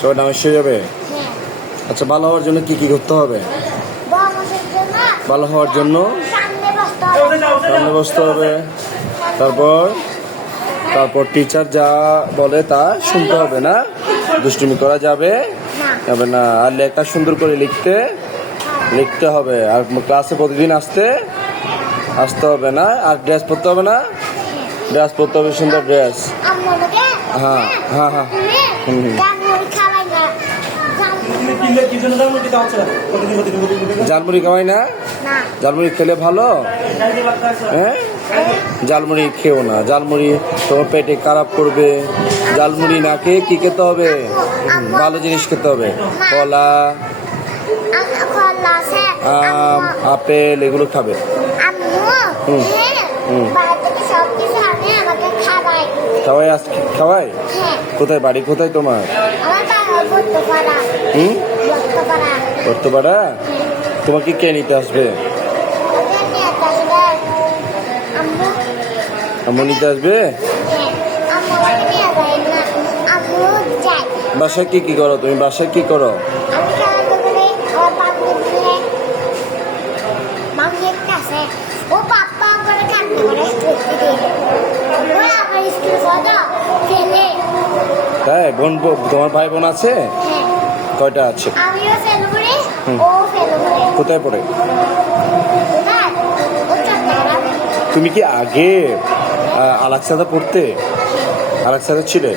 সবাই নামাজ শেষ যাবে। আচ্ছা, ভালো হওয়ার জন্য কি কি করতে হবে? ভালো হওয়ার জন্য সামনে বসতে হবে। তারপর টিচার যা বলে তা শুনতে হবে না, দুষ্টুমি করা যাবে না। আর লেখা সুন্দর করে লিখতে হবে। আর ক্লাসে প্রতিদিন আসতে হবে না। আর ড্রেস পরতে হবে না, ড্রেস পরতে হবে, সুন্দর ড্রেস। হ্যাঁ হ্যাঁ হ্যাঁ ঝালমুড়ি খাওয়াই না? ঝালমুড়ি খেলে ভালো? হ্যাঁ, ঝালমুড়ি খেও না। ঝালমুড়ি তোমার পেটে খারাপ করবে। ঝালমুড়ি না খেয়ে কি খেতে হবে? ভালো জিনিস খেতে হবে। কলা, আম, আপেল এগুলো খাবে। খাওয়াই? কোথায় বাড়ি, কোথায় তোমার? বর্তপাড়া। তোমাকে কে নিতে আসবে? আম্মু নিতে আসবে? বাসায় কি করো তুমি? বাসায় কি করো? তাই? তোমার ভাই বোন আছে? কয়টা আছে? কোথায় পড়ে? তুমি কি আগে আলাকসাদা পড়তে? আলাকসাদা ছিলে?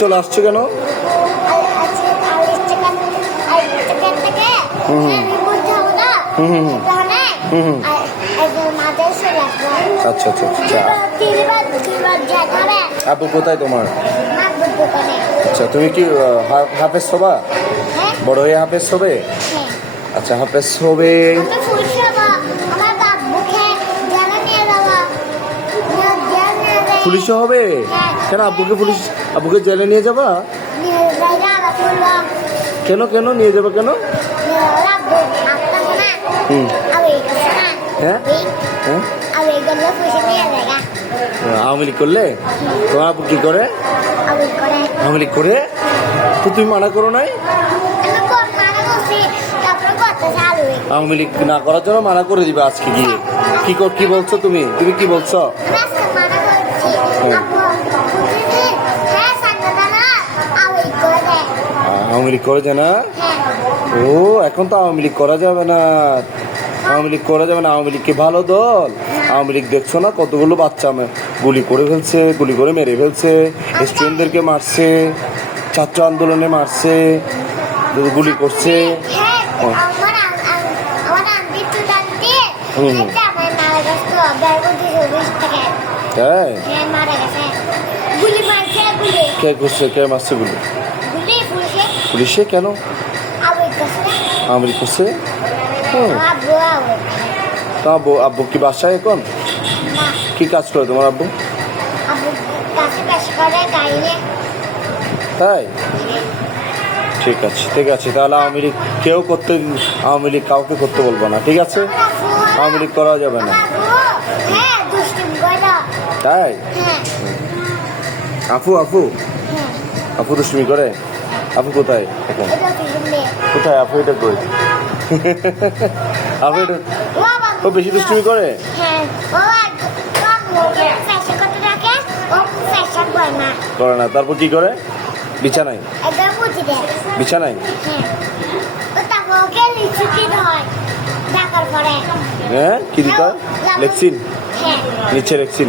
চলে আসছো কেন? আচ্ছা আচ্ছা আচ্ছা। আব্বু কোথায় তোমার? আচ্ছা, তুমি কি হাফেজ হবা? বড় হয়ে হাফেজ হবে? আচ্ছা, হাফেজ হবে। পুলিশ হবে? কেন আব্বুকে জেলে নিয়ে যাবা? কেন নিয়ে যাবা কেন? হ্যাঁ হ্যাঁ, আওয়ামী লীগ করলে? তোমার আব্বু কি করে? আওয়ামী লীগ করে? তো তুমি মানা করো নাই? আওয়ামী লীগ না করার জন্য মানা করে দিবে আজকে গিয়ে। কি বলছো তুমি কি বলছো? আওয়ামী লীগ করে যায় না? ও, এখন তো আওয়ামী লীগ করা যাবে না। আওয়ামী লীগ কি ভালো দল? আওয়ামী লীগ দেখছো না কতগুলো বাচ্চা গুলি করে মেরে ফেলছে, স্টুডেন্টদেরকে মারছে, ছাত্র আন্দোলনে মারছে, গুলি করছে। তাই? কে মারছে গুলি? পুলিশে? কেন? আওয়ামী লীগ করছে। আব্বু কি বাসায় এখন? কি কাজ করে তোমার আব্বু? তাই? ঠিক আছে। তাহলে আওয়ামী লীগ কাউকে করতে বলবো না, ঠিক আছে? আওয়ামী লীগ করা যাবে না। তাই? আপু দুষ্টুমি করে? আপু কোথায় এখন? কোথায় আপু? এটা কই? আপু এটা ও বেশি দুষ্টুমি করে? করে না। তারপর কি করে? বিছানায়? হ্যাঁ, কি দিতে হয়? লেক্সিন? নিচে লেক্সিন?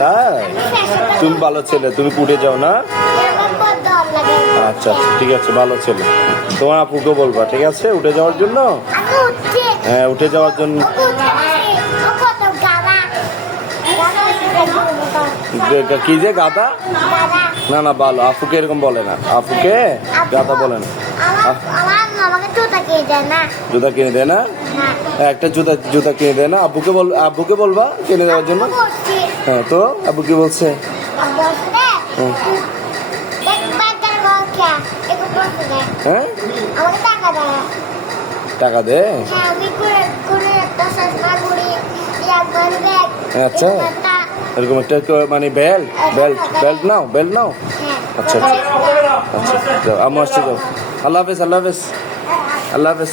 তাই? তুমি ভালো ছেলে, তুমি উঠে যাও না? আচ্ছা, ঠিক আছে, ভালো ছেলে। তোমার আপুকে বলবা, ঠিক আছে, উঠে যাওয়ার জন্য। হ্যাঁ, উঠে যাওয়ার জন্য। কি যে গাদা? না ভালো। আপুকে এরকম বলে না, আপুকে গাদা বলে না। জুতা কিনে দেয় না? একটা জুতা কিনে দেয় না? আব্বুকে বলবা কিনে দেওয়ার জন্য। হ্যাঁ, তো আব্বু কি বলছে? হ্যাঁ, টাকা দে। আচ্ছা এরকম একটা মানে বেল্ট নাও আচ্ছা আচ্ছা আচ্ছা যাও, আম্মু আসছে যাও। আল্লাহ হাফেজ আল্লাহ হাফেজ আল্লাহ হাফেজ।